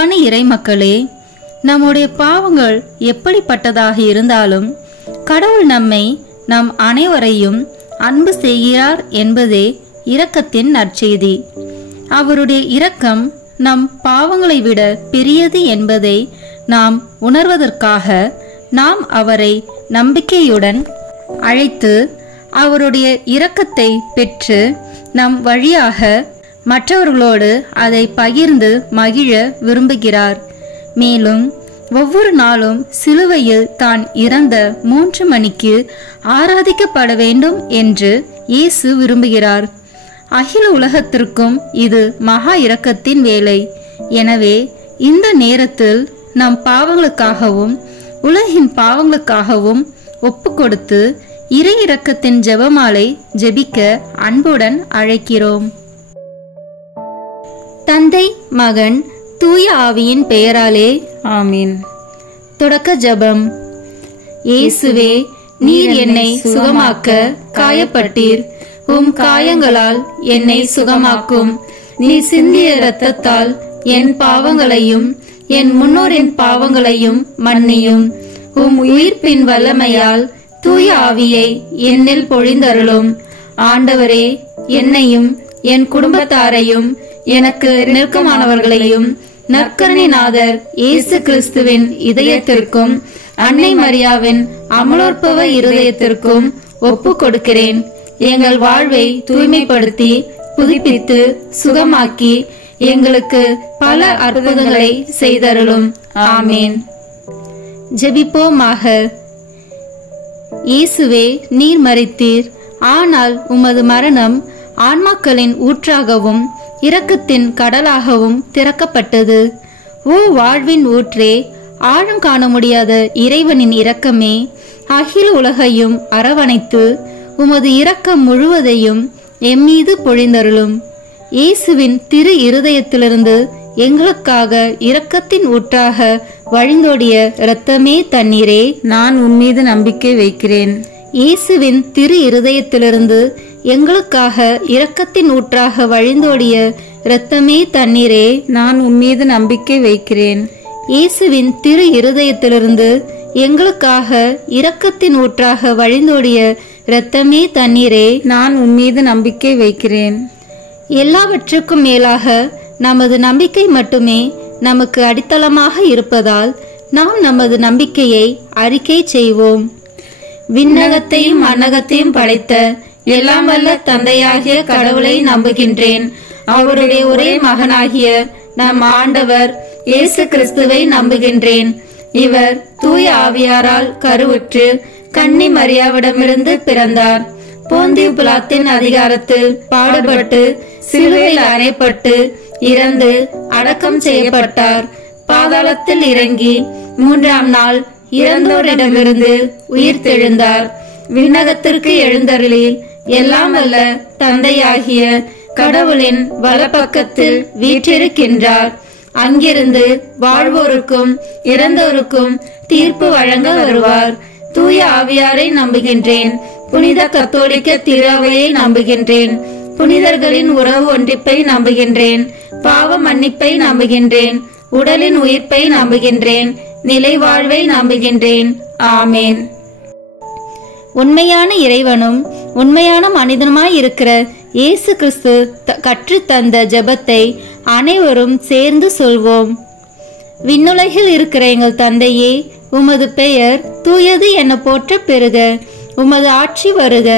அன்பான இறைமக்களே, நம்முடைய பாவங்கள் எப்படிப்பட்டதாக இருந்தாலும் கடவுள் நம்மை நம் அனைவரையும் அன்பு செய்கிறார் என்பதே இரக்கத்தின் நற்செய்தி. அவருடைய இரக்கம் நம் பாவங்களை விட பெரியது என்பதை நாம் உணர்வதற்காக நாம் அவரை நம்பிக்கையுடன் அழைத்து அவருடைய இரக்கத்தை பெற்று நம் வழியாக மற்றவர்களோடு அதை பகிர்ந்து மகிழ விரும்புகிறார். மேலும் ஒவ்வொரு நாளும் சிலுவையில் தான் இறந்த 3 மணிக்கு ஆராதிக்கப்பட வேண்டும் என்று இயேசு விரும்புகிறார். அகில உலகத்திற்கும் இது மகா இரக்கத்தின் வேலை. எனவே இந்த நேரத்தில் நம் பாவங்களுக்காகவும் உலகின் பாவங்களுக்காகவும் ஒப்பு கொடுத்து இறை இரக்கத்தின் ஜெபமாலை ஜெபிக்க அன்புடன் அழைக்கிறோம். தந்தை, மகன், தூய ஆவியின் பெயராலே ஆமீன். தொடக்க ஜெபம். இயேசுவே, நீர் என்னை சுகமாக்க காயப்பட்டீர். உம் காயங்களால் என்னை சுகமாக்கும். நீர் சிந்திய இரத்தத்தால் என் பாவங்களையும் என் முன்னோரின் பாவங்களையும் மன்னியும். உம் உயிர்ப்பின் வல்லமையால் தூய ஆவியை என்னில் பொழிந்தருளும். ஆண்டவரே, என்னையும் என் குடும்பத்தாரையும் எனக்கு நெருக்கமானவர்களையும் நற்கருணைநாதர் இயேசு கிறிஸ்துவின் இதயத்திற்கும் அன்னை மரியாவின் அமலோற்பவ இருதயத்திற்கும் ஒப்பு கொடுக்கிறேன். எங்கள் வாழ்வை தூய்மைப்படுத்தி புதுப்பித்து சுகமாக்கி எங்களுக்கு பல அற்புதங்களை செய்தருளும். ஆமேன். ஜெபிப்போமாக. இயேசுவே, நீர் மரித்தீர். ஆனால் உமது மரணம் ஆன்மாக்களின் ஊற்றாகவும் இரக்கத்தின் கடலாகவும் திறக்கப்பட்டது. ஓ வாழ்வின் ஊற்றே, ஆழம் காண முடியாத இறைவனின் இரக்கமே, அகில உலகையும் அரவணைத்து உமது இரக்கம் முழுவதையும் எம்மீது பொழிந்தருளும். இயேசுவின் திரு இருதயத்திலிருந்து எங்களுக்காக இரக்கத்தின் ஊற்றாக வழிந்தோடிய இரத்தமே தண்ணீரே, நான் உன்மீது நம்பிக்கை வைக்கிறேன். இயேசுவின் திரு இருதயத்திலிருந்து எங்களுக்காக இரக்கத்தின் ஊற்றாக வழிந்தோடிய இரத்தமே தண்ணீரே, நான் உன்மீது நம்பிக்கை வைக்கிறேன். இயேசுவின் திரு இருதயத்திலிருந்து எங்களுக்காக இரக்கத்தின் ஊற்றாக வழிந்தோடிய இரத்தமே தண்ணீரே, நான் உன்மீது நம்பிக்கை வைக்கிறேன். எல்லாவற்றுக்கும் மேலாக நமது நம்பிக்கை மட்டுமே நமக்கு அடித்தளமாக இருப்பதால் நாம் நமது நம்பிக்கையை அறிக்கை செய்வோம். விண்ணகத்தையும் மண்ணகத்தையும் படைத்த எல்லாம் வல்ல தந்தையாகிய கடவுளை நம்புகின்றேன். அவருடைய ஒரே மகனாகிய நம் ஆண்டவர் இயேசு கிறிஸ்துவை நம்புகின்றேன். இவர் தூய ஆவியாரால் கருவுற்று கன்னி மரியாவிடமிருந்து பிறந்தார். போந்தியு பிலாத்தின் அதிகாரத்தில் பாடுபட்டு சிலுவையில் அறையப்பட்டு இறந்து அடக்கம் செய்யப்பட்டார். பாதாளத்தில் இறங்கி 3ஆம் நாள் இறந்தோரிடமிருந்து உயிர் தெழுந்தார். விண்ணகத்திற்கு எழுந்தருளி எல்லாம் வல்ல தந்தையாகிய கடவுளின் வலப்பக்கத்தில் வீற்றிருக்கின்றார். அங்கிருந்து வாழ்வோருக்கும் இறந்தோருக்கும் தீர்ப்பு வழங்க வருவார். தூய ஆவியாரை நம்புகின்றேன். புனித கத்தோலிக்க திருவையை நம்புகின்றேன். புனிதர்களின் உறவு ஒன்றிப்பை நம்புகின்றேன். பாவ மன்னிப்பை நம்புகின்றேன். உடலின் உயிர்ப்பை நம்புகின்றேன். நிலை வாழ்வை நம்புகின்றேன். ஆமேன். உண்மையான இறைவனும் உண்மையான மனிதனுமாய் இருக்கிற இயேசு கிறிஸ்து கற்று தந்த ஜெபத்தை அனைவரும் சேர்ந்து சொல்வோம். விண்ணுலகில் இருக்கிற எங்கள் தந்தையே, உமது பெயர் தூயது என போற்ற பெறுக. உமது ஆட்சி வருக.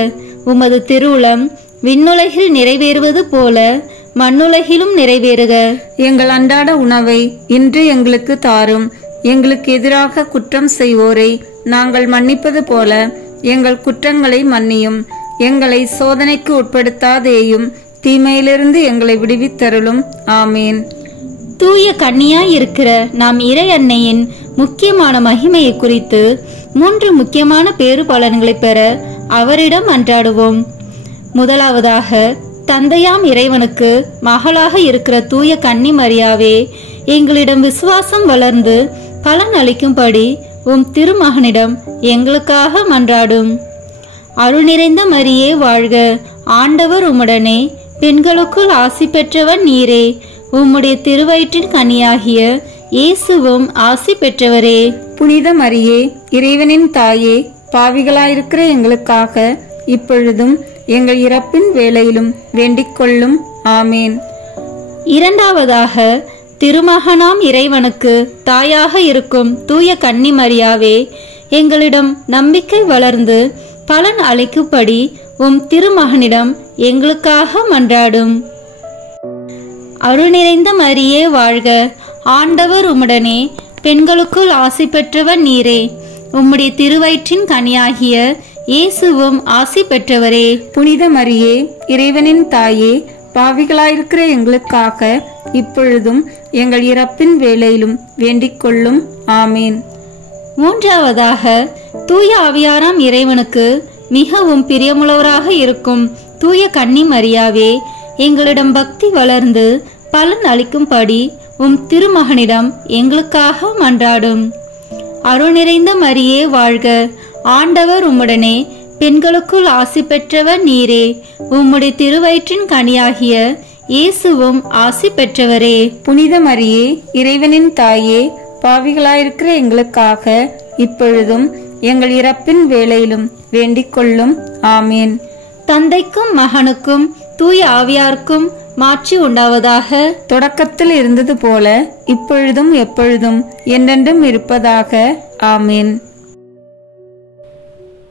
உமது திருவுளம் விண்ணுலகில் நிறைவேறுவது போல மண்ணுலகிலும் நிறைவேறுக. எங்கள் அன்றாட உணவை இன்று எங்களுக்கு தாரும். எங்களுக்கு எதிராக குற்றம் செய்வோரை நாங்கள் மன்னிப்பது போல எங்கள் குற்றங்களை மன்னியும். எங்களை சோதனைக்கு உட்படுத்தாதேயும், தீமையிலிருந்து எங்களை விடுவித்தருளும். ஆமேன். தூய கன்னியாய் இருக்கிற நாம் இறை அன்னையின் முக்கியமான மகிமையை குறித்து 3 முக்கியமான பேறு பலன்களை பெற அவரிடம் அன்றாடுவோம். முதலாவதாக, தந்தையாம் இறைவனுக்கு மகளாக இருக்கிற தூய கன்னி மரியாவே, எங்களிடம் விசுவாசம் வளர்ந்து பலன் அளிக்கும்படி உம் திருமகனிடம் எங்களுக்காக மன்றாடும். அருள் நிறைந்த மரியே வாழ்க. ஆண்டவர் உம்முடனே, பெண்களுக்குள் ஆசி பெற்றவன் நீரே. உம்முடைய திருவயிற்றின் கனியாகிய இயேசுவும் ஆசி பெற்றவரே. புனித மரியே, இறைவனின் தாயே, பாவிகளாயிருக்கிற எங்களுக்காக இப்பொழுதும் எங்கள் இறப்பின் வேளையிலும் வேண்டிக் கொள்ளும். ஆமேன். இரண்டாவதாக, திருமகனாம் இறைவனுக்கு தாயாக இருக்கும் தூய கன்னி மரியாவே, எங்களிடம் நம்பிக்கை வளர்ந்து பலன் அளிக்கும்படி உம் திருமகனிடம் எங்களுக்காக மன்றாடும். அருள் நிறைந்த மரியே வாழ்க, ஆண்டவர் உம்முடனே, பெண்களுக்குள் ஆசி பெற்றவர் நீரே. உம்முடைய திருவயிற்றின் கனியாகிய இயேசுவும் ஆசி பெற்றவரே. புனித மரியே, இறைவனின் தாயே, பாவிகளாயிருக்கிற எங்களுக்காக இப்பொழுதும் எங்கள் இறப்பின் வேளையிலும் வேண்டிக் கொள்ளும். ஆமேன். மூன்றாவதாக, தூய ஆவியாராம் இறைவனுக்கு மிகவும் பிரியமுள்ளவராக இருக்கும் தூய கன்னி மரியாவே, எங்களிடம் பக்தி வளர்ந்து பலன் அளிக்கும்படி உம் திருமகனிடம் எங்களுக்காக மன்றாடும். அருள் நிறைந்த மரியே வாழ்க, ஆண்டவர் உம்முடனே, பெண்களுக்குள் ஆசி பெற்றவர் நீரே. உம்முடைய திருவயிற்றின் கனியாகிய இயேசுவும் ஆசி பெற்றவரே. புனித மரியே, இறைவனின் தாயே, பாவிகளாயிருக்கிற எங்களுக்காக இப்பொழுதும் எங்கள் இறப்பின் வேளையிலும் வேண்டிக் கொள்ளும். ஆமேன். தந்தைக்கும் மகனுக்கும் தூய ஆவியாருக்கும் மாட்சி உண்டாவதாக. தொடக்கத்தில் இருந்தது போல இப்பொழுதும் எப்பொழுதும் என்றென்றும் இருப்பதாக. ஆமேன்.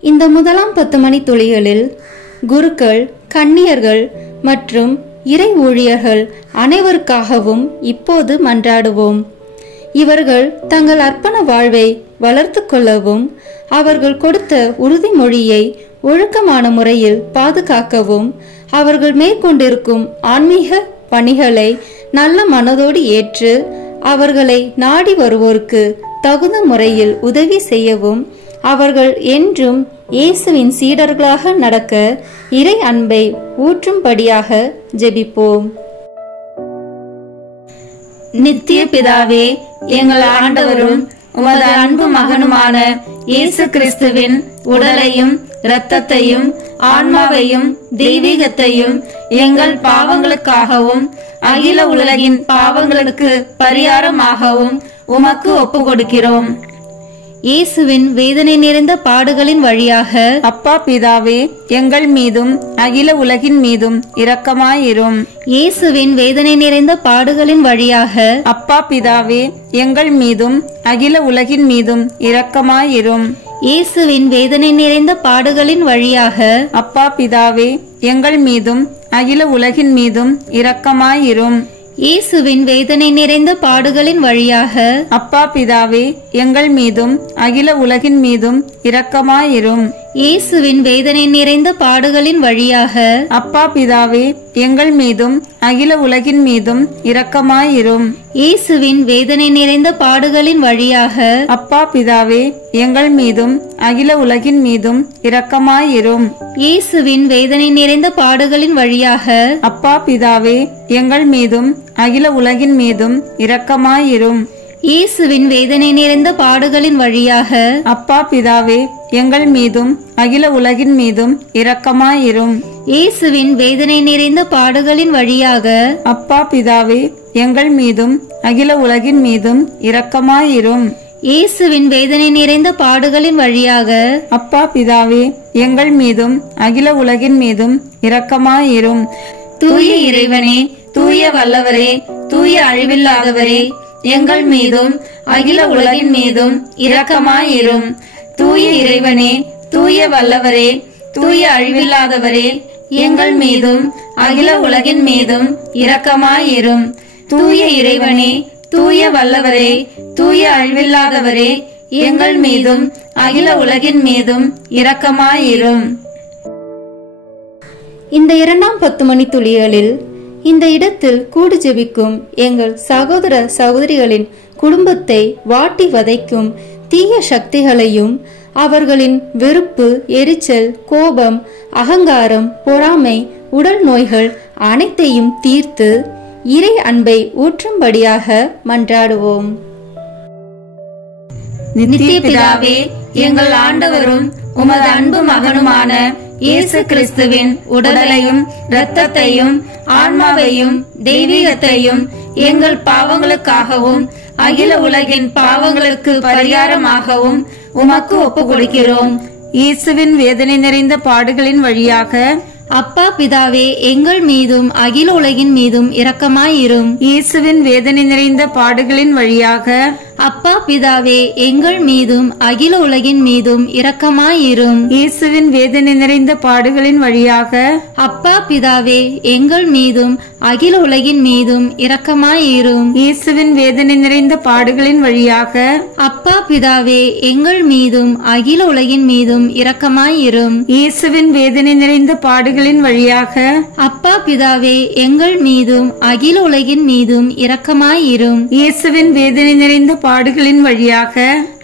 இந்த முதலாம் 10 மணி துளிகளில் குருக்கள், கன்னியர்கள் மற்றும் இறை ஊழியர்கள் அனைவருக்காகவும் இப்போது மன்றாடுவோம். இவர்கள் தங்கள் அர்ப்பண வாழ்வை வளர்த்து கொள்ளவும், அவர்கள் கொடுத்த உறுதிமொழியை ஒழுக்கமான முறையில் பாதுகாக்கவும், அவர்கள் மேற்கொண்டிருக்கும் ஆன்மீக பணிகளை நல்ல மனதோடு ஏற்று அவர்களை நாடி வருவோருக்கு தகுந்த முறையில் உதவி செய்யவும், அவர்கள் என்றும் இயேசுவின் சீடர்களாக நடக்க இறை அன்பை ஊற்றும்படியாக ஜெபிப்போம். நித்திய பிதாவே, எங்கள் ஆண்டவரும் உமது அன்பு மகனுமான இயேசு கிறிஸ்துவின் உடலையும் இரத்தத்தையும் ஆன்மாவையும் தெய்வீகத்தையும் எங்கள் பாவங்களுக்காகவும் அகில உலகின் பாவங்களுக்கு பரிகாரமாகவும் உமக்கு ஒப்பு கொடுக்கிறோம். இயேசுவின் வேதனை நிறைந்த பாடுகளின் வழியாக அப்பா பிதாவே, எங்கள் மீதும் அகில உலகின் மீதும் இரக்கமாயிரும். இயேசுவின் வேதனை நிறைந்த பாடுகளின் வழியாக அப்பா பிதாவே, எங்கள் மீதும் அகில உலகின் மீதும் இரக்கமாயிரும். இயேசுவின் வேதனை நிறைந்த பாடுகளின் வழியாக அப்பா பிதாவே, எங்கள் மீதும் அகில உலகின் மீதும் இரக்கமாயிரும். இயேசுவின் வேதனை நிறைந்த பாடுகளின் வழியாக அப்பா பிதாவே, எங்கள் மீதும் அகில உலகின் மீதும் இரக்கமாயிரும். இயேசுவின் வேதனை நிறைந்த பாடுகளின் வழியாக அப்பா பிதாவே, எங்கள் மீதும் அகில உலகின் மீதும் இரக்கமாயிரும். இயேசுவின் வேதனை நிறைந்த பாடுகளின் வழியாக அப்பா பிதாவே, எங்கள் மீதும் அகில உலகின் மீதும் இரக்கமாயிரும். இயேசுவின் வேதனை நிறைந்த பாடுகளின் வழியாக அப்பா பிதாவே, எங்கள் மீதும் அகில உலகின் மீதும் இரக்கமாயிரும். இயேசுவின் வேதனை நிறைந்த பாடுகளின் வழியாக அப்பா பிதாவே, எங்கள் மீதும் அகில உலகின் மீதும் இரக்கமாயிரும். இயேசுவின் வேதனை நிறைந்த பாடுகளின் வழியாக அப்பா பிதாவே, எங்கள் மீதும் அகில உலகின் மீதும் இரக்கமாயிரும். இயேசுவின் வேதனை நிறைந்த பாடுகளின் வழியாக அப்பா பிதாவே, எங்கள் மீதும் அகில உலகின் மீதும் இரக்கமாயிரும். தூய இறைவனே, தூய வல்லவரே, தூய அழிவில்லாதவரே, எங்கள் மீதும் அகில உலகின் மீதும் இரக்கமாயிரும். தூய இறைவனே, தூய வல்லவரே, தூய அழிவில்லாதவரே, எங்கள் மீதும் அகில உலகின் மீதும் இரக்கமாயிரும். தூய இறைவனே, தூய வல்லவரே, தூய அழிவில்லாதவரே, எங்கள் மீதும் அகில உலகின் மீதும் இரக்கமாயிரும். இந்த இரண்டாம் 10 மணி துளிகளில் இந்த இடத்தில் கூடு ஜெபிக்கும் எங்கள் சகோதர சகோதரிகளின் குடும்பத்தை வாட்டி வதைக்கும் தீய சக்திகளையும், அவர்களின் வெறுப்பு, எரிச்சல், கோபம், அகங்காரம், பொறாமை, உடல் நோய்கள் அனைத்தையும் தீர்த்து இறை அன்பை ஊற்றும்படியாக மன்றாடுவோம். நித்திய பிதாவே, எங்கள் ஆண்டவரும் உமது அன்பு மகனுமான இயேசு கிறிஸ்துவின் உடலையும் இரத்தத்தையும் ஆன்மாவையும் தெய்வீகத்தையும் எங்கள் பாவங்களுக்காகவும் அகில உலகின் பாவங்களுக்கு பரிகாரமாகவும் உமக்கு ஒப்பு கொடுக்கிறோம். இயேசுவின் வேதனை நிறைந்த பாடுகளின் வழியாக அப்பா பிதாவே, எங்கள் மீதும் அகில உலகின் மீதும் இரக்கமாயிரும். இயேசுவின் வேதனை நிறைந்த பாடுகளின் வழியாக அப்பா பிதாவே, எங்கள் மீதும் அகில உலகின் மீதும் இரக்கமாயிரும். இயேசுவின் வேதனை நிறைந்த பாடுகளின் வழியாக அப்பா பிதாவே, எங்கள் மீதும் அகில உலகின் மீதும் இரக்கமாயிரும். இயேசுவின் வேதனை நிறைந்த பாடுகளின் வழியாக அப்பா பிதாவே, எங்கள் மீதும் அகில உலகின் மீதும் இரக்கமாயிரும். இயேசுவின் வேதனை நிறைந்த பாடுகளின் வழியாக அப்பா பிதாவே, எங்கள் மீதும் அகில உலகின் மீதும் இரக்கமாயிரும். இயேசுவின் வேதனை நிறைந்த பாடுகளின் வழியாக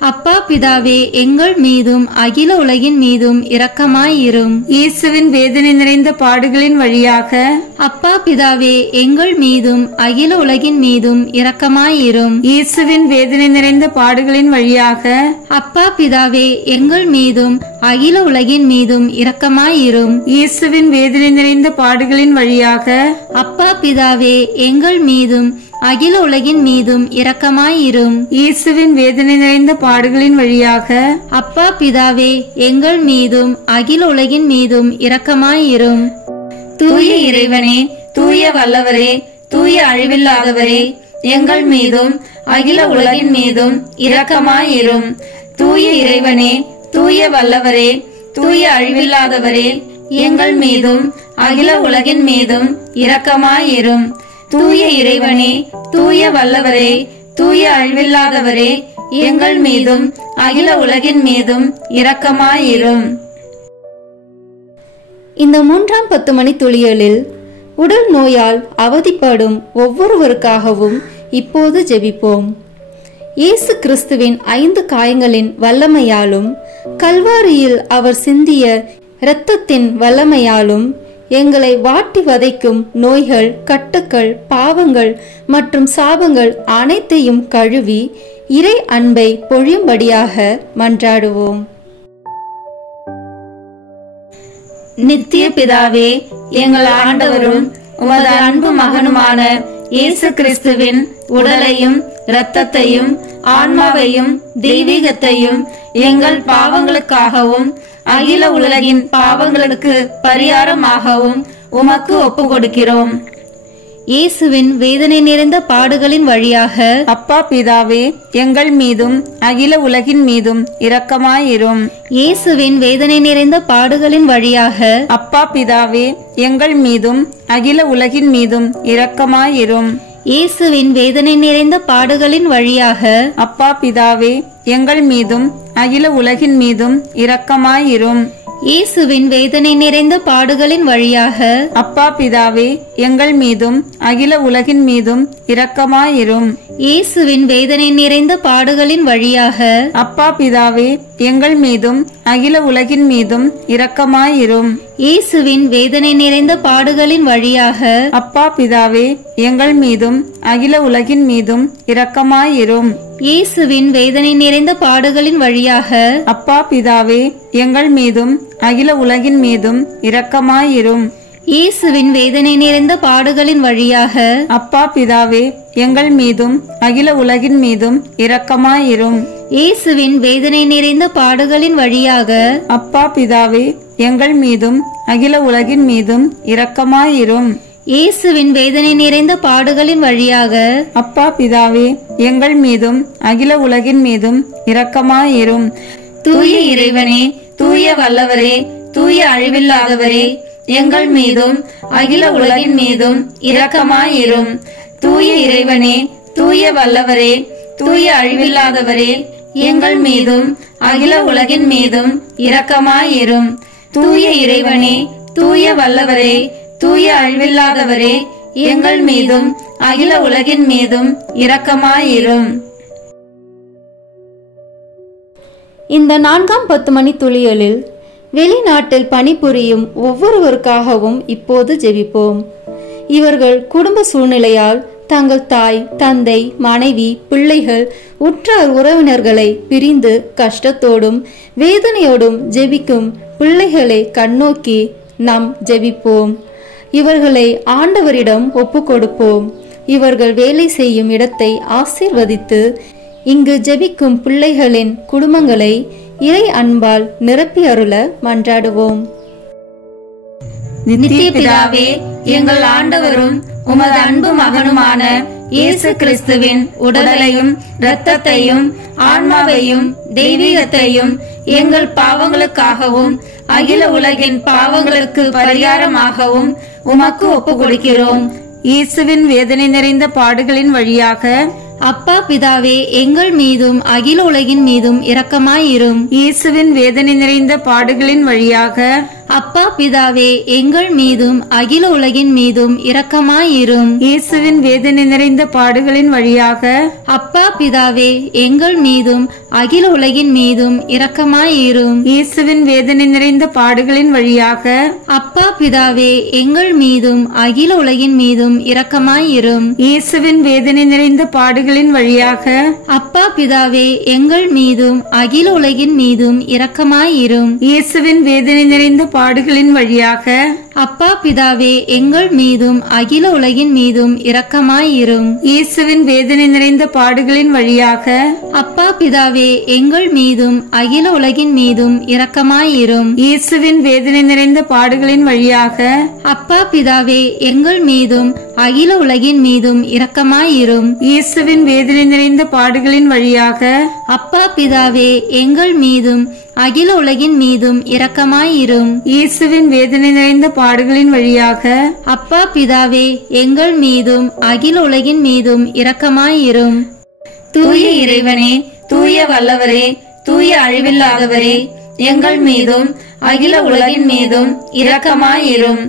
அப்பா பிதாவே, எங்கள் மீதும் அகில உலகின் மீதும் இரக்கமாயிரும். இயேசுவின் வேதனை நிறைந்த பாடுகளின் வழியாக அப்பா பிதாவே, எங்கள் மீதும் அகில உலகின் மீதும் இரக்கமாயிரும். இயேசுவின் வேதனை நிறைந்த பாடுகளின் வழியாக அப்பா பிதாவே, எங்கள் மீதும் அகில உலகின் மீதும் இரக்கமாயிரும். இயேசுவின் வேதனை நிறைந்த பாடுகளின் வழியாக அப்பா பிதாவே, எங்கள் மீதும் அகில உலகின் மீதும் இரக்கமாயிரும். இயேசுவின் வேதனை நிறைந்த பாடுகளின் வழியாக அப்பா பிதாவே, எங்கள் மீதும் அகில உலகின் மீதும் இரக்கமாயிரும். தூய இறைவனே, தூய வல்லவரே, தூய அழிவில்லாதவரே, எங்கள் மீதும் அகில உலகின் மீதும் இரக்கமாயிரும். தூய இறைவனே, தூய வல்லவரே, தூய அழிவில்லாதவரே, எங்கள் மீதும் அகில உலகின் மீதும் இரக்கமாயிரும். தூய இறைவனே, தூய வல்லவரே, தூய அழிவில்லாதவரே, எங்கள் மீதும் அகில உலகின் மீதும் இரக்கமாயிரும். இந்த 3ஆம் 10 மணி துளியலில் உடல் நோயால் அவதிப்படும் ஒவ்வொருவருக்காகவும் இப்போது ஜெபிப்போம். இயேசு கிறிஸ்துவின் 5 காயங்களின் வல்லமையாலும் கல்வாரியில் அவர் சிந்திய இரத்தத்தின் வல்லமையாலும் எங்களை வாட்டி வதைக்கும் நோய்கள், கட்டுக்கள், பாவங்கள் மற்றும் சாபங்கள் அனைத்தையும் கழுவி இறை அன்பை பொழியும்படியாக மன்றாடுவோம். நித்திய பிதாவே, எங்கள் ஆண்டவரும் உமது அன்பு மகனுமான இயேசு கிறிஸ்துவின் உடலையும் இரத்தத்தையும் ஆன்மாவையும் தெய்வீகத்தையும் எங்கள் பாவங்களுக்காகவும் அகில உலகின் பாவங்களுக்கு பரிகாரமாகவும் உமக்கு ஒப்பு கொடுக்கிறோம். இயேசுவின் வேதனை நிறைந்த பாடுகளின் வழியாக அப்பா பிதாவே, எங்கள் மீதும் அகில உலகின் மீதும் இரக்கமாயிரும். இயேசுவின் வேதனை நிறைந்த பாடுகளின் வழியாக அப்பா பிதாவே, எங்கள் மீதும் அகில உலகின் மீதும் இரக்கமாயிரும். இயேசுவின் வேதனை நிறைந்த பாடுகளின் வழியாக அப்பா பிதாவே, எங்கள் மீதும் அகில உலகின் மீதும் இரக்கமாயிரும். இயேசுவின் வேதனை நிறைந்த பாடுகளின் வழியாக அப்பா பிதாவே, எங்கள் மீதும் அகில உலகின் மீதும் இரக்கமாயிரும். இயேசுவின் வேதனை நிறைந்த பாடுகளின் வழியாக அப்பா பிதாவே, எங்கள் மீதும் அகில உலகின் மீதும் இரக்கமாயிரும். இயேசுவின் வேதனை நிறைந்த பாடுகளின் வழியாக அப்பா பிதாவே, எங்கள் மீதும் அகில உலகின் மீதும் இரக்கமாயிரும். இயேசுவின் வேதனை நிறைந்த பாடுகளின் வழியாக அப்பா பிதாவே, எங்கள் மீதும் அகில உலகின் மீதும் இரக்கமாயிரும். இயேசுவின் வேதனை நிறைந்த பாடுகளின் வழியாக அப்பா பிதாவே, எங்கள் மீதும் அகில உலகின் மீதும் இரக்கமாயிரும். இயேசுவின் வேதனை நிறைந்த பாடுகளின் வழியாக அப்பா பிதாவே, எங்கள் மீதும் அகில உலகின் மீதும் இரக்கமாயிரும். இயேசுவின் வேதனை நிறைந்த பாடுகளின் வழியாக அப்பா பிதாவே, எங்கள் மீதும் அகில உலகின் மீதும் இரக்கமாயிரும். தூய இறைவனே, தூய வல்லவரே, தூய அழிவில்லாதவரே, எங்கள் மீதும் அகில உலகின் மீதும் இரக்கமாயிரும். தூய இறைவனே, தூய வல்லவரே, தூய அழிவில்லாதவரே, எங்கள் மீதும் அகில உலகின் மீதும் இரக்கமாயிரும். தூய இறைவனே, தூய வல்லவரே, தூய அழிவில்லாதவரே, எங்கள் மீதும் அகில உலகின் மீதும் இரக்கமாயிரும். இந்த 4ஆம் 10 மணி துளியலில் வெளிநாட்டில் பணிபுரியும் ஒவ்வொருவருக்காகவும் இப்போது ஜெபிப்போம். இவர்கள் குடும்ப சூழ்நிலையால் தங்கள் தாய், தந்தை, மனைவி, பிள்ளைகள், உற்றார் உறவினர்களை பிரிந்து கஷ்டத்தோடும் வேதனையோடும் ஜெபிக்கும் பிள்ளைகளை கண்ணோக்கி நாம் ஜெபிப்போம். இவர்களை ஆண்டவரிடம் ஒப்பு கொடுப்போம். இவர்கள் வேலை செய்யும் இடத்தை ஆசீர்வதித்து இங்கு ஜெபிக்கும் பிள்ளைகளின் குடும்பங்களை இறை அன்பால் நிரப்பி அருள மன்றாடுவோம். நித்திய பிதாவே, எங்கள் ஆண்டவரும் உமது அன்பு மகனுமான இயேசு கிறிஸ்துவின் உடலையும் இரத்தத்தையும் ஆன்மாவையும் தெய்வீகத்தையும் எங்கள் பாவங்களுக்காகவும் அகில உலகின் பாவங்களுக்கு பரிகாரமாகவும் உமக்கு ஒப்பு கொடுக்கிறோம். இயேசுவின் வேதனை நிறைந்த பாடுகளின் வழியாக அப்பா பிதாவே, எங்கள் மீதும் அகில உலகின் மீதும் இரக்கமாயிரும். இயேசுவின் வேதனை நிறைந்த பாடுகளின் வழியாக அப்பா பிதாவே, எங்கள் மீதும் அகில உலகின் மீதும் இரக்கமாயிரும். இயேசுவின் வேதனை நிறைந்த பாடுகளின் வழியாக அப்பா பிதாவே, எங்கள் மீதும் அகில உலகின் மீதும் இரக்கமாயிரும். இயேசுவின் வேதனை நிறைந்த பாடுகளின் வழியாக அப்பா பிதாவே, எங்கள் மீதும் அகில உலகின் மீதும் இரக்கமாயிரும். இயேசுவின் வேதனை நிறைந்த பாடுகளின் வழியாக அப்பா பிதாவே, எங்கள் மீதும் அகில உலகின் மீதும் இரக்கமாயிரும். இயேசுவின் வேதனை நிறைந்த பாடுகளின் வழியாக அப்பா பிதாவே, எங்கள் மீதும் அகில உலகின் மீதும் இரக்கமாயிரும். இயேசுவின் வேதனை நிறைந்த பாடுகளின் வழியாக அப்பா பிதாவே, எங்கள் மீதும் அகில உலகின் மீதும் இரக்கமாயிரும். இயேசுவின் வேதனை நிறைந்த பாடுகளின் வழியாக அப்பா பிதாவே, எங்கள் மீதும் அகில உலகின் மீதும் இரக்கமாயிரும். இயேசுவின் வேதனை நிறைந்த பாடுகளின் வழியாக அப்பா பிதாவே, எங்கள் மீதும் அகில உலகின் மீதும் இரக்கமாயிரும். இயேசுவின் வேதனை நிறைந்த பாடுகளின் வழியாக அப்பா பிதாவே, எங்கள் மீதும் அகில உலகின் மீதும் இரக்கமாயிரும். தூய இறைவனே, தூய வல்லவரே, தூய அழிவில்லாதவரே, எங்கள் மீதும் அகில உலகின் மீதும் இரக்கமாயிரும்.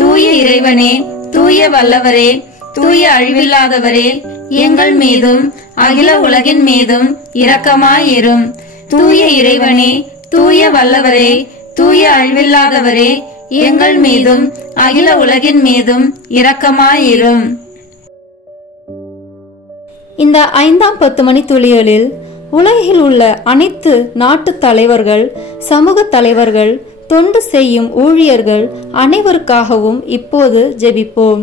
தூய இறைவனே, தூய வல்லவரே, தூய அழிவில்லாதவரே, எங்கள் மீதும் அகில உலகின் மீதும் இரக்கமாயிரும். தூய இறைவனே, தூய வல்லவரே, தூய அழிவில்லாதவரே, எங்கள் மீதும் அகில உலகின் மீதும் இரக்கமாயிரும். இந்த 5ஆம் 10 மணி துளிகளில் உலகில் உள்ள அனைத்து நாட்டு தலைவர்கள், சமூக தலைவர்கள், தொண்டு செய்யும் ஊழியர்கள் அனைவருக்காகவும் இப்போது ஜெபிப்போம்.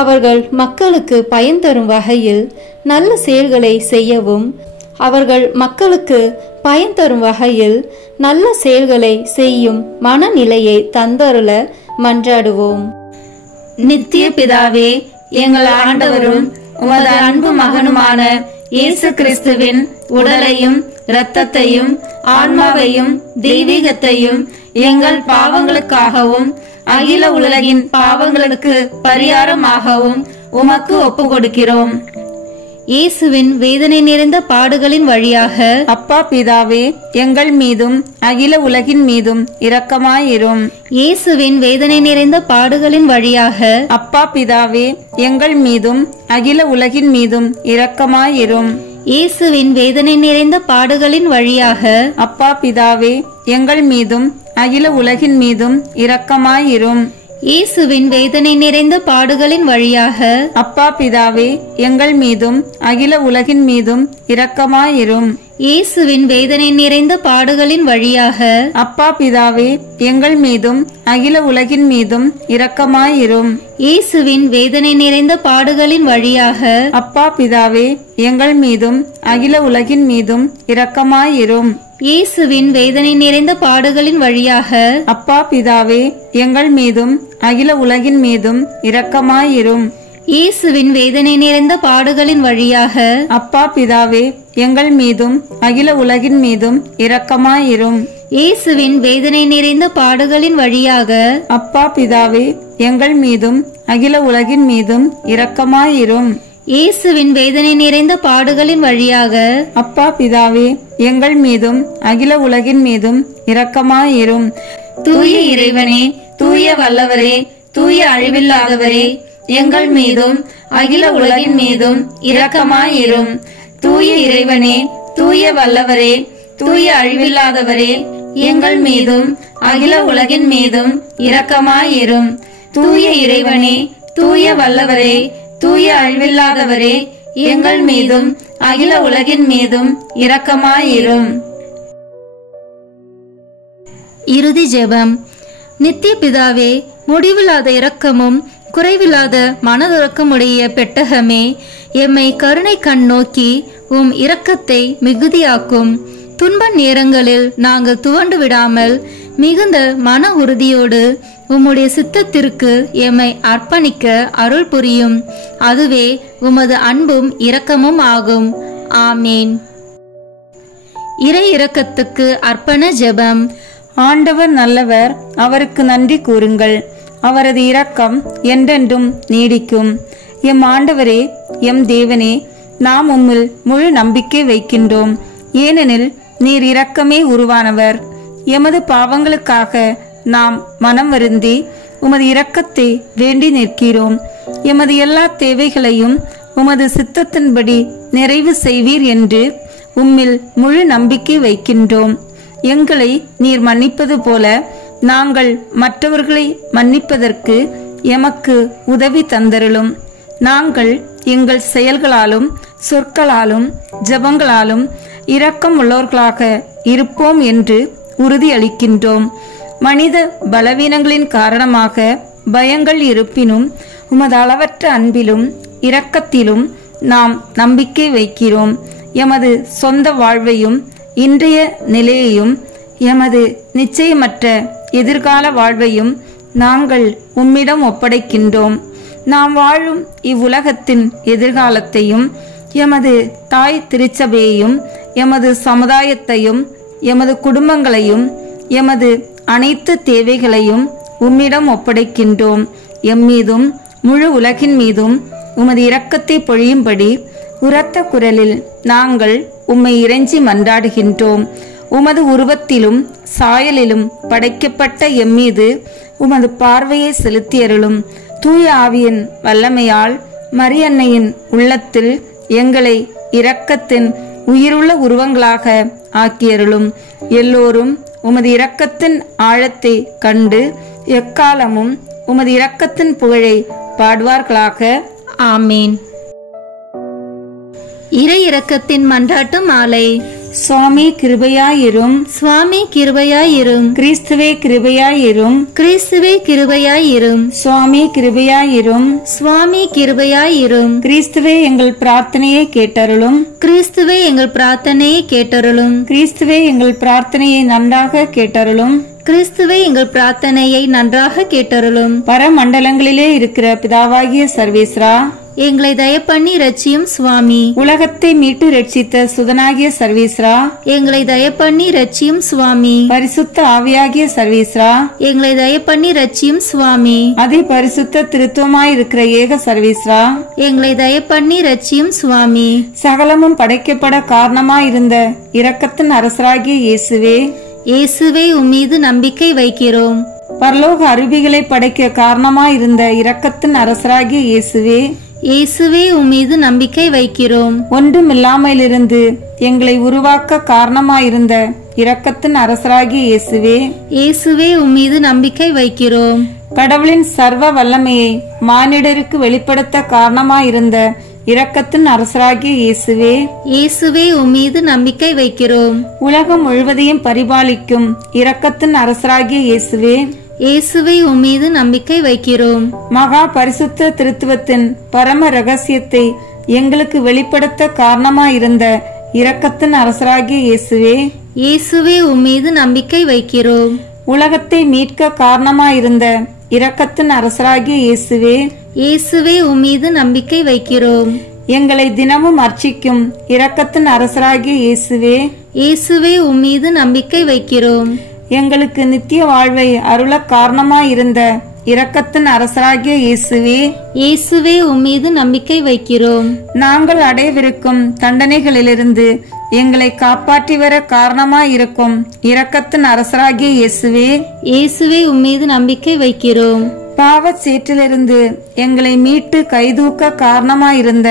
அவர்கள் மக்களுக்கு பயன் தரும் வகையில் நல்ல செயல்களை செய்யவும், அவர்கள் மக்களுக்கு பயன் தரும் வகையில் நல்ல செயல்களை செய்யும் மனநிலையை தந்தருள மன்றாடுவோம். நித்திய பிதாவே, எங்கள் ஆண்டவரும் உமது அன்பு மகனுமான இயேசு கிறிஸ்துவின் உடலையும் இரத்தத்தையும் ஆன்மாவையும் தெய்வீகத்தையும் எங்கள் பாவங்களுக்காகவும் அகில உலகின் பாவங்களுக்கு பரிகாரமாகவும் உமக்கு ஒப்பு கொடுக்கிறோம். இயேசுவின் வேதனை நிறைந்த பாடுகளின் வழியாக அப்பா பிதாவே, எங்கள் மீதும் அகில உலகின் மீதும் இரக்கமாயிரும். இயேசுவின் வேதனை நிறைந்த பாடுகளின் வழியாக அப்பா பிதாவே, எங்கள் மீதும் அகில உலகின் மீதும் இரக்கமாயிரும். இயேசுவின் வேதனை நிறைந்த பாடுகளின் வழியாக அப்பா பிதாவே, எங்கள் மீதும் அகில உலகின் மீதும் இரக்கமாயிரும். இயேசுவின் வேதனை நிறைந்த பாடுகளின் வழியாக அப்பா பிதாவே, எங்கள் மீதும் அகில உலகின் மீதும் இரக்கமாயிரும். இயேசுவின் வேதனை நிறைந்த பாடுகளின் வழியாக அப்பா பிதாவே, எங்கள் மீதும் அகில உலகின் மீதும் இரக்கமாயிரும். இயேசுவின் வேதனை நிறைந்த பாடுகளின் வழியாக அப்பா பிதாவே, எங்கள் மீதும் அகில உலகின் மீதும் இரக்கமாயிரும். இயேசுவின் வேதனை நிறைந்த பாடுகளின் வழியாக அப்பா பிதாவே, எங்கள் மீதும் அகில உலகின் மீதும் இரக்கமாயிரும். இயேசுவின் வேதனை நிறைந்த பாடுகளின் வழியாக அப்பா பிதாவே, எங்கள் மீதும் அகில உலகின் மீதும் இரக்கமாயிரும். இயேசுவின் வேதனை நிறைந்த பாடுகளின் வழியாக அப்பா பிதாவே, எங்கள் மீதும் அகில உலகின் மீதும் இரக்கமாயிரும். இயேசுவின் வேதனை நிறைந்த பாடுகளின் வழியாக அப்பா பிதாவே, எங்கள் மீதும் அகில உலகின் மீதும் இரக்கமாயிரும். தூய இறைவனே, தூய வல்லவரே, தூய அழிவில்லாதவரே, எங்கள் மீதும் அகில உலகின் மீதும் இரக்கமாயிரும். தூய இறைவனே, தூய வல்லவரே, தூய அழிவில்லாதவரே, எங்கள் மீதும் அகில உலகின் மீதும் இரக்கமாயிரும். தூய இறைவனே, தூய வல்லவரே, தூய அழிவில்லாதவரே, எங்கள் மீதும் அகில உலகின் மீதும் இரக்கமாயிரும். இறுதி ஜெபம். நித்திய பிதாவே, முடிவில்லாத இரக்கமும் குறைவில்லாத மனதுறக்கமுடைய பெட்டகமே, எம்மை கருணை கண் நோக்கி உம் இரக்கத்தை மிகுதியாக்கும். துன்ப நேரங்களில் நாங்கள் துவண்டு விடாமல் மிகுந்த மன உறுதியோடு உம்முடைய சித்தத்திற்கு எம்மை அர்ப்பணிக்க அருள் புரியும். அதுவே உமது அன்பும் இரக்கமும் ஆகும். ஆமேன். இறை இரக்கத்துக்கு அர்ப்பண ஜெபம். ஆண்டவர் நல்லவர், அவருக்கு நன்றி கூறுங்கள். அவரது இரக்கம் என்றென்றும் நீடிக்கும். எம் ஆண்டவரே, எம் தேவனே, நாம் உம்மில் முழு நம்பிக்கை வைக்கின்றோம். ஏனெனில் நீர் இரக்கமே உருவானவர். எமது பாவங்களுக்காக நாம் மனம் வருந்தி உமது இரக்கத்தை வேண்டி நிற்கிறோம். எமது எல்லா தேவைகளையும் உமது சித்தத்தின்படி நிறைவு செய்வீர் என்று உம்மில் முழு நம்பிக்கை வைக்கின்றோம். எங்களை நீர் மன்னிப்பது போல நாங்கள் மற்றவர்களை மன்னிப்பதற்கு எமக்கு உதவி தந்தருளும். நாங்கள் எங்கள் செயல்களாலும் சொற்களாலும் ஜெபங்களாலும் இரக்கம் உள்ளவர்களாக இருப்போம் என்று உறுதியளிக்கின்றோம். மனித பலவீனங்களின் காரணமாக பயங்கள் இருப்பினும் உமது அளவற்ற அன்பிலும் இரக்கத்திலும் நாம் நம்பிக்கை வைக்கிறோம். எமது சொந்த வாழ்வையும் இன்றைய நிலையையும் எமது நிச்சயமற்ற எதிர்கால வாழ்வையும் நாங்கள் உம்மிடம் ஒப்படைக்கின்றோம். நாம் வாழும் இவ்வுலகத்தின் எதிர்காலத்தையும் எமது தாய் திருச்சபையையும் எமது சமுதாயத்தையும் எமது குடும்பங்களையும் எமது அனைத்து தேவைகளையும் உம்மிடம் ஒப்படைக்கின்றோம். எம்மீதும் முழு உலகின் மீதும் உமது இரக்கத்தை பொழியும்படி உரத்த குரலில் நாங்கள் உம்மை இறைஞ்சி மன்றாடுகின்றோம். உமது உருவத்திலும் சாயலிலும் படைக்கப்பட்ட எம்மீது உமது பார்வையை செலுத்தியருளும். தூய ஆவியின் வல்லமையால் மரியன்னையின் உள்ளத்தில் எங்களை இரக்கத்தின் உயிருள்ள உருவங்களாக ஆக்கியருளும். எல்லோரும் உமது இரக்கத்தின் ஆழத்தை கண்டு எக்காலமும் உமது இரக்கத்தின் புகழை பாடுவார்களாக. ஆமேன். இறை இரக்கத்தின் மன்றாட்டு மாலை. சுவாமி கிருபையாயிரும். சுவாமி கிருபையாயிரும். கிறிஸ்துவே கிருபையாயிரும். கிறிஸ்துவே கிருபையாயிரும். சுவாமி கிருபையாயிரும். சுவாமி கிருபையாயிரும். கிறிஸ்துவே எங்கள் பிரார்த்தனையை கேட்டருளும். கிறிஸ்துவே எங்கள் பிரார்த்தனையை கேட்டருளும். கிறிஸ்துவே எங்கள் பிரார்த்தனையை நன்றாக கேட்டருளும். கிறிஸ்துவே எங்கள் பிரார்த்தனையை நன்றாக கேட்டருளும். பரமண்டலங்களிலே இருக்கிற பிதாவாகிய சர்வேஸ்வரா, எங்களை தயப்பண்ணி ரட்சியும் சுவாமி. உலகத்தை மீட்டு ரட்சித்த சுதனாகிய சர்வேஸ்வரா, எங்களை தயப்பண்ணி ரட்சியும் சுவாமி. பரிசுத்த ஆவியாகிய சர்வேஸ்வரா, எங்களை தயப்பண்ணி ரட்சியும் சுவாமி. அதி பரிசுத்த திருத்துவமாயிருக்கிற ஏக சர்வேஸ்வரா, எங்களை தயப்பண்ணி ரட்சியும் சுவாமி. சகலமும் படைக்கப்பட காரணமாயிருந்த இரக்கத்தின் அரசராகிய இயேசுவே, இயேசுவே உம்மீது நம்பிக்கை வைக்கிறோம். பரலோக அருவிகளை படைக்க காரணமாயிருந்த இரக்கத்தின் அரசராகிய இயேசுவே, இயேசுவே உம்மீது நம்பிக்கை வைக்கிறோம். ஒன்றுமில்லாமலிருந்து எங்களை உருவாக்க காரணமாயிருந்த இரக்கத்தின் அரசராகிய இயேசுவே, இயேசுவே உம்மீது நம்பிக்கை வைக்கிறோம். கடவுளின் சர்வ வல்லமையை மானிடருக்கு வெளிப்படுத்த காரணமாயிருந்த இரக்கத்தின் அரசராகிய இயேசுவே, இயேசுவே உம்மீது நம்பிக்கை வைக்கிறோம். உலகம் முழுவதையும் பரிபாலிக்கும் இரக்கத்தின் அரசராகிய இயேசுவே, இயேசுவே உம்மீது நம்பிக்கை வைக்கிறோம். மகா பரிசுத்த திருத்துவத்தின் பரம ரகசியத்தை எங்களுக்கு வெளிப்படுத்த காரணமாயிருந்த இரக்கத்தின் அரசராகிய இயேசுவே, இயேசுவே உம்மீது நம்பிக்கை வைக்கிறோம். உலகத்தை மீட்க காரணமாயிருந்த இரக்கத்தின் அரசராகிய இயேசுவே, இயேசுவே உம்மீது நம்பிக்கை வைக்கிறோம். எங்களை தினமும் அர்ச்சிக்கும் இரக்கத்தின் அரசராகிய இயேசுவே, இயேசுவே உம்மீது நம்பிக்கை வைக்கிறோம். எங்களுக்கு நித்திய வாழ்வை அருள காரணமாயிருந்த இரக்கத்தின் அரசராகிய இயேசுவே, இயேசுவே உம்மீது நம்பிக்கை வைக்கிறோம். நாங்கள் அடையவிருக்கும் தண்டனைகளிலிருந்து எங்களை காப்பாற்றி வர காரணமாயிருக்கும் இரக்கத்தின் அரசராகிய இயேசுவே, இயேசுவே உம்மீது நம்பிக்கை வைக்கிறோம். பாவச் சேற்றிலிருந்து எங்களை மீட்டு கைதூக்க காரணமாயிருந்த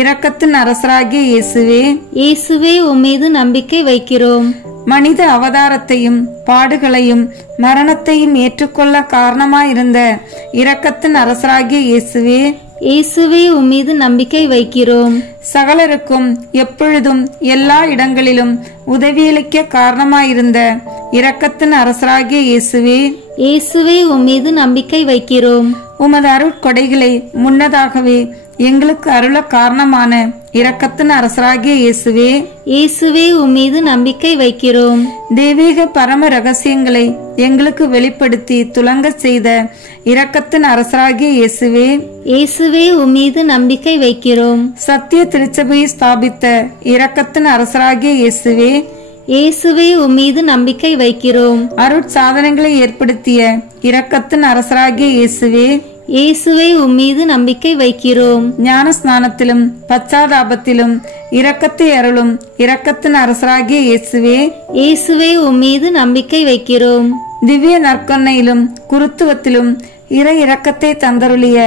இரக்கத்தின் அரசராகிய இயேசுவே, இயேசுவே உம்மீது நம்பிக்கை வைக்கிறோம். மனித அவதாரத்தையும் பாடுகளையும் மரணத்தையும் ஏற்றுக்கொள்ள காரணமாயிருந்த இரக்கத்தின் அரசராகிய இயேசுவே, இயேசுவே உம்மீது நம்பிக்கை வைக்கிறோம். சகலருக்கும் எப்பொழுதும் எல்லா இடங்களிலும் உதவியளிக்க காரணமாயிருந்த இரக்கத்தின் அரசராகிய இயேசுவே, இயேசுவே உம்மீது நம்பிக்கை வைக்கிறோம். உமது அருட்கொடைகளை முன்னதாகவே எங்களுக்கு அருள காரணமான இரக்கத்தின் அரசராகிய இயேசுவே, இயேசுவே உம்மீது நம்பிக்கை வைக்கிறோம். தெய்வீக பரம ரகசியங்களை எங்களுக்கு வெளிப்படுத்தி துலங்க செய்த இரக்கத்தின் அரசராகிய இயேசுவே, இயேசுவே உம்மீது நம்பிக்கை வைக்கிறோம். சத்திய திருச்சபையை ஸ்தாபித்த இரக்கத்தின் அரசராகிய இயேசுவே, இயேசுவே உம்மீது நம்பிக்கை வைக்கிறோம். அருட்சாதனங்களை ஏற்படுத்திய இரக்கத்தின் அரசராகிய இயேசுவே, இயேசுவே உம்மீது நம்பிக்கை வைக்கிறோம். ஞான ஸ்நானத்திலும் பச்சாதாபத்திலும் இரக்கத்தை அருளும் இரக்கத்தின் அரசராகிய இயேசுவே, இயேசுவே உம்மீது நம்பிக்கை வைக்கிறோம். திவ்ய நற்கொன்னையிலும் குருத்துவத்திலும் இறை இரக்கத்தை தந்தருளிய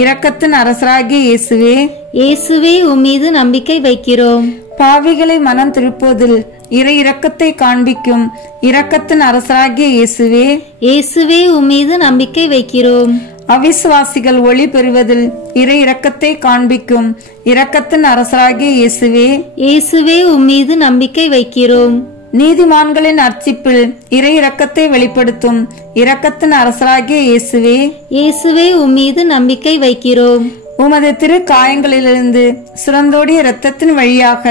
இரக்கத்தின் அரசராகிய இயேசுவே, இயேசுவே உம்மீது நம்பிக்கை வைக்கிறோம். பாவிகளை மனம் திருப்புவதில் இறை இரக்கத்தை காண்பிக்கும் இரக்கத்தின் அரசராகிய இயேசுவே, இயேசுவே உம்மீது நம்பிக்கை வைக்கிறோம். அவிசுவாசிகள் ஒளி பெறுவதில் இறை இரக்கத்தை காண்பிக்கும் இரக்கத்தின் அரசராகிய இயேசுவே, இயேசுவே உம்மீது நம்பிக்கை வைக்கிறோம். நீதிமான்களின் அர்ச்சிப்பில் இறை இரக்கத்தை வெளிப்படுத்தும் இரக்கத்தின் அரசராகிய இயேசுவே, இயேசுவே உம்மீது நம்பிக்கை வைக்கிறோம். உமது திரு காயங்களிலிருந்து சுரந்தோடிய இரத்தத்தின் வழியாக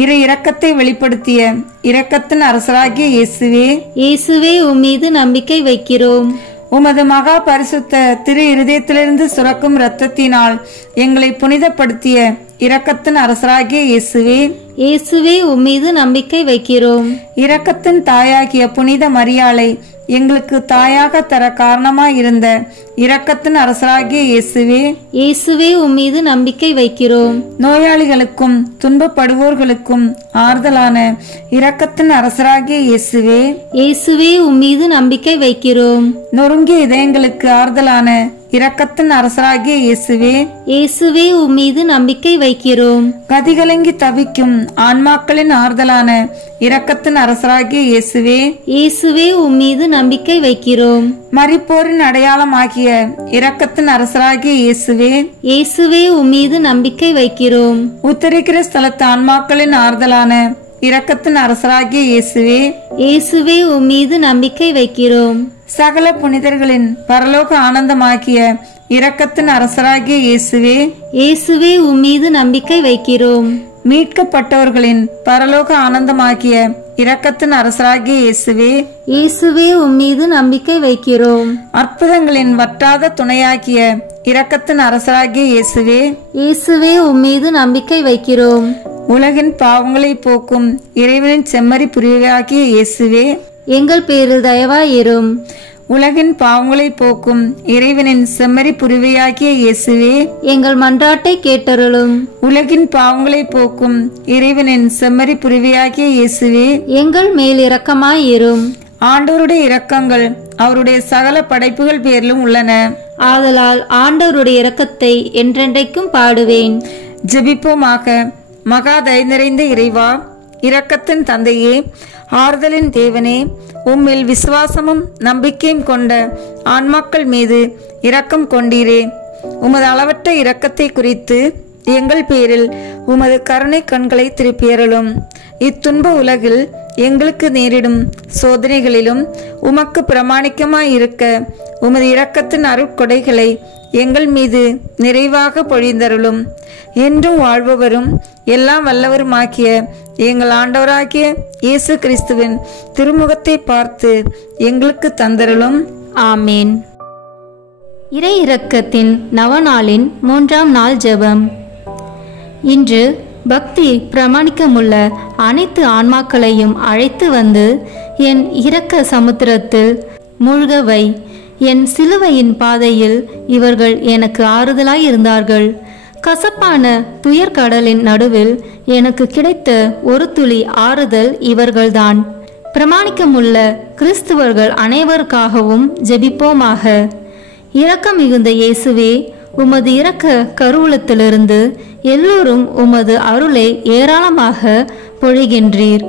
இறை இரக்கத்தை வெளிப்படுத்திய இரக்கத்தின் அரசராகிய இயேசுவே, இயேசுவே உம்மீது நம்பிக்கை வைக்கிறோம். உமது மகா பரிசுத்த திரு இருதயத்திலிருந்து சுரக்கும் இரத்தத்தினால் எங்களை புனிதப்படுத்திய இரக்கத்தின் அரசராகிய இயேசுவே, இயேசுவே உம்மீது நம்பிக்கை வைக்கிறோம். இரக்கத்தின் தாயாகிய புனித மரியாளை எங்களுக்கு தாயாக தர காரணமாயிருந்த இரக்கத்தின் அரசராகிய இயேசுவே, இயேசுவே உம்மீது நம்பிக்கை வைக்கிறோம். நோயாளிகளுக்கும் துன்பப்படுவோர்களுக்கும் ஆறுதலான இரக்கத்தின் அரசராகிய இயேசுவே, இயேசுவே உம்மீது நம்பிக்கை வைக்கிறோம். நொறுங்கிய இதயங்களுக்கு ஆறுதலான இரக்கத்தின் அரசராகிய இயேசுவே, இயேசுவே உம்மீது நம்பிக்கை வைக்கிறோம். கதிகலங்கி தவிக்கும் ஆன்மாக்களின் ஆறுதலான இரக்கத்தின் அரசராகிய இயேசுவே, இயேசுவே உம்மீது நம்பிக்கை வைக்கிறோம். மரிப்போரின் அடையாளமாகிய இரக்கத்தின் அரசராகிய இயேசுவே, இயேசுவே உம்மீது நம்பிக்கை வைக்கிறோம். உத்தரிக்கிற ஸ்தலத்து ஆன்மாக்களின் ஆறுதலான இரக்கத்தின் அரசராகிய இயேசுவே, இயேசுவே உம்மீது நம்பிக்கை வைக்கிறோம். சகல புனிதர்களின் பரலோக ஆனந்தமாகிய இரக்கத்தின் அரசராகிய இயேசுவே, இயேசுவே உம்மீது நம்பிக்கை வைக்கிறோம். மீட்கப்பட்டவர்களின் பரலோக ஆனந்தமாகிய இரக்கத்தின் அரசராகிய இயேசுவே, இயேசுவே உம்மீது நம்பிக்கை வைக்கிறோம். அற்புதங்களின் வற்றாத துணையாகிய இரக்கத்தின் அரசராகிய இயேசுவே, இயேசுவே உம்மீது நம்பிக்கை வைக்கிறோம். உலகின் பாவங்களை போக்கும் இறைவனின் செம்மறி புரிவாகிய இயேசுவே, எங்கள் பேரில் தயவாயிரும். உலகின் பாவங்களை போக்கும் இறைவனின் செம்மறி புரிவையாகிய இயேசுவே, எங்கள் மன்றாட்டை கேட்டருளும். உலகின் பாவங்களை போக்கும் இறைவனின் செம்மறி புரிவையாகிய இயேசுவே, எங்கள் மேல் இரக்கமாயிரும். ஆண்டவருடைய இரக்கங்கள் அவருடைய சகல படைப்புகள் பேரிலும் உள்ளன. ஆதலால் ஆண்டவருடைய இரக்கத்தை என்றென்றைக்கும் பாடுவேன். ஜெபிப்போமாக. மகா தயை நிறைந்த இறைவா, இரக்கத்தின் தந்தையே, ஆறுதலின் தேவனே, உம்மில் விசுவாசமும் நம்பிக்கையும் கொண்ட ஆன்மாக்கள் மீது இரக்கம் கொண்டீரே. உமது அளவற்ற இரக்கத்தை குறித்து எங்கள் பேரில் உமது கருணை கண்களை திருப்பியருளும். இத்துன்ப உலகில் எங்களுக்கு நேரிடும் சோதனைகளிலும் உமக்கு பிரமாணிக்கமாயிருக்க உமது இரக்கத்தின் அருட்கொடைகளை எங்கள் மீது நிறைவாக பொழிந்தருளும். என்றும் வாழ்பவரும் எல்லாம் வல்லவருமாகிய எங்கள் ஆண்டவராகிய இயேசு கிறிஸ்துவின் திருமுகத்தை பார்த்து எங்களுக்கு தந்தருளும். ஆமேன். இறை இரக்கத்தின் நவநாளின் 3ஆம் நாள் ஜெபம். இன்று பக்தி பிரமாணிக்கமுள்ள அனைத்து ஆன்மாக்களையும் அழைத்து வந்து என் இரக்க சமுத்திரத்தில் மூழ்கவை. என் சிலுவையின் பாதையில் இவர்கள் எனக்கு ஆறுதலாய் இருந்தார்கள். கசப்பான துயர்கடலின் நடுவில் எனக்கு கிடைத்த ஒரு துளி ஆறுதல் இவர்கள்தான். பிரமாணிக்கமுள்ள கிறிஸ்துவர்கள் அனைவருக்காகவும் ஜெபிப்போமாக. இரக்கம் மிகுந்த இயேசுவே, உமது இரக்க கருவூலத்திலிருந்து எல்லோரும் உமது அருளை ஏராளமாக பொழிகின்றீர்.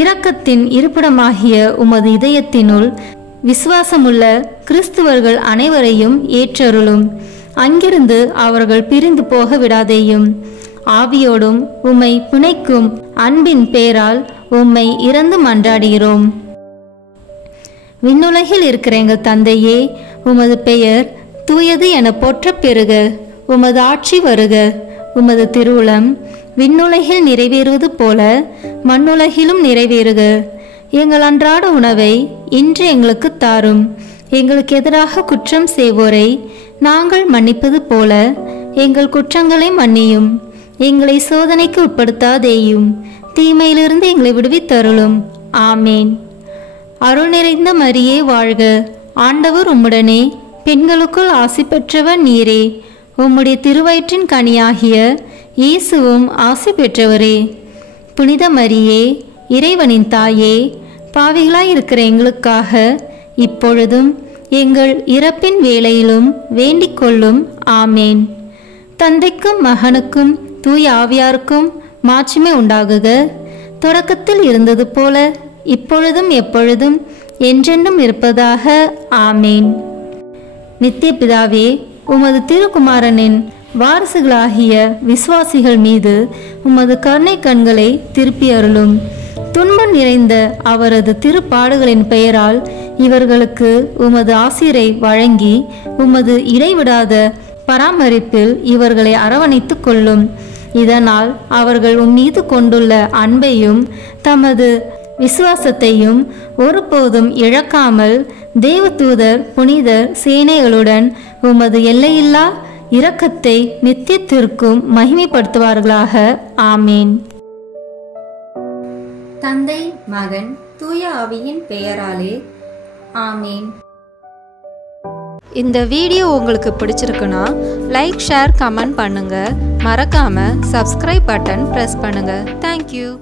இரக்கத்தின் இருப்பிடமாகிய உமது இதயத்தினுள் விசுவாசமுள்ள கிறிஸ்துவர்கள் அனைவரையும் ஏற்றருளும். அங்கிருந்து அவர்கள் பிரிந்து போக விடாதேயும். ஆவியோடும் உம்மை பிணைக்கும் அன்பின் பேரால் உம்மை இறந்து மன்றாடுகிறோம். விண்ணுலகில் இருக்கிற எங்கள் தந்தையே, உமது பெயர் தூயது என போற்றப் பெறுக. உமது ஆட்சி வருக. உமது திருவுளம் விண்ணுலகில் நிறைவேறுவது போல மண்ணுலகிலும் நிறைவேறுக. எங்கள் அன்றாட உணவை இன்று எங்களுக்கு தாரும். எங்களுக்கு எதிராக குற்றம் செய்வோரை நாங்கள் மன்னிப்பது போல எங்கள் குற்றங்களை மன்னியும். எங்களை சோதனைக்கு உட்படுத்தாதேயும், தீமையிலிருந்து எங்களை விடுவித்தருளும். ஆமேன். அருள் நிறைந்த மரியே வாழ்க. ஆண்டவர் உம்முடனே, பெண்களுக்குள் ஆசி பெற்றவர் நீரே. உம்முடைய திருவயிற்றின் கனியாகிய இயேசுவும் ஆசி பெற்றவரே. புனித மரியே, இறைவனின் தாயே, பாவிகளாயிருக்கிற எங்களுக்காக இப்பொழுதும் எங்கள் இறப்பின் வேளையிலும் வேண்டிக் கொள்ளும். ஆமேன். தந்தைக்கும் மகனுக்கும் தூய ஆவியாருக்கும் மாட்சிமை உண்டாகுக. தொடக்கத்தில் இருந்தது போல இப்பொழுதும் எப்பொழுதும் என்றென்றும் இருப்பதாக. ஆமேன். நித்திய பிதாவே, உமது திருக்குமாரனின் வாரிசுகளாகிய விசுவாசிகள் மீது உமது கருணை கண்களை திருப்பி அருளும். துன்பம் நிறைந்த அவரது திருப்பாடுகளின் பெயரால் இவர்களுக்கு உமது ஆசிரை வழங்கி உமது இடைவிடாத பராமரிப்பில் இவர்களை அரவணைத்துக் கொள்ளும். இதனால் அவர்கள் உம்மீது கொண்டுள்ள அன்பையும் தமது விசுவாசத்தையும் ஒருபோதும் இழக்காமல் தேவதூதர் புனிதர் சேனைகளுடன் உமது எல்லையில்லா இரக்கத்தை நித்தியத்திற்கும் மகிமைப்படுத்துவார்களாக. ஆமேன். தந்தை, மகன், தூய ஆவியின் பெயராலே ஆமேன். இந்த வீடியோ உங்களுக்கு பிடிச்சிருக்குன்னா லைக், ஷேர், கமெண்ட் பண்ணுங்க. மறக்காம சப்ஸ்கிரைப் பட்டன் பிரஸ் பண்ணுங்க. தேங்க்யூ.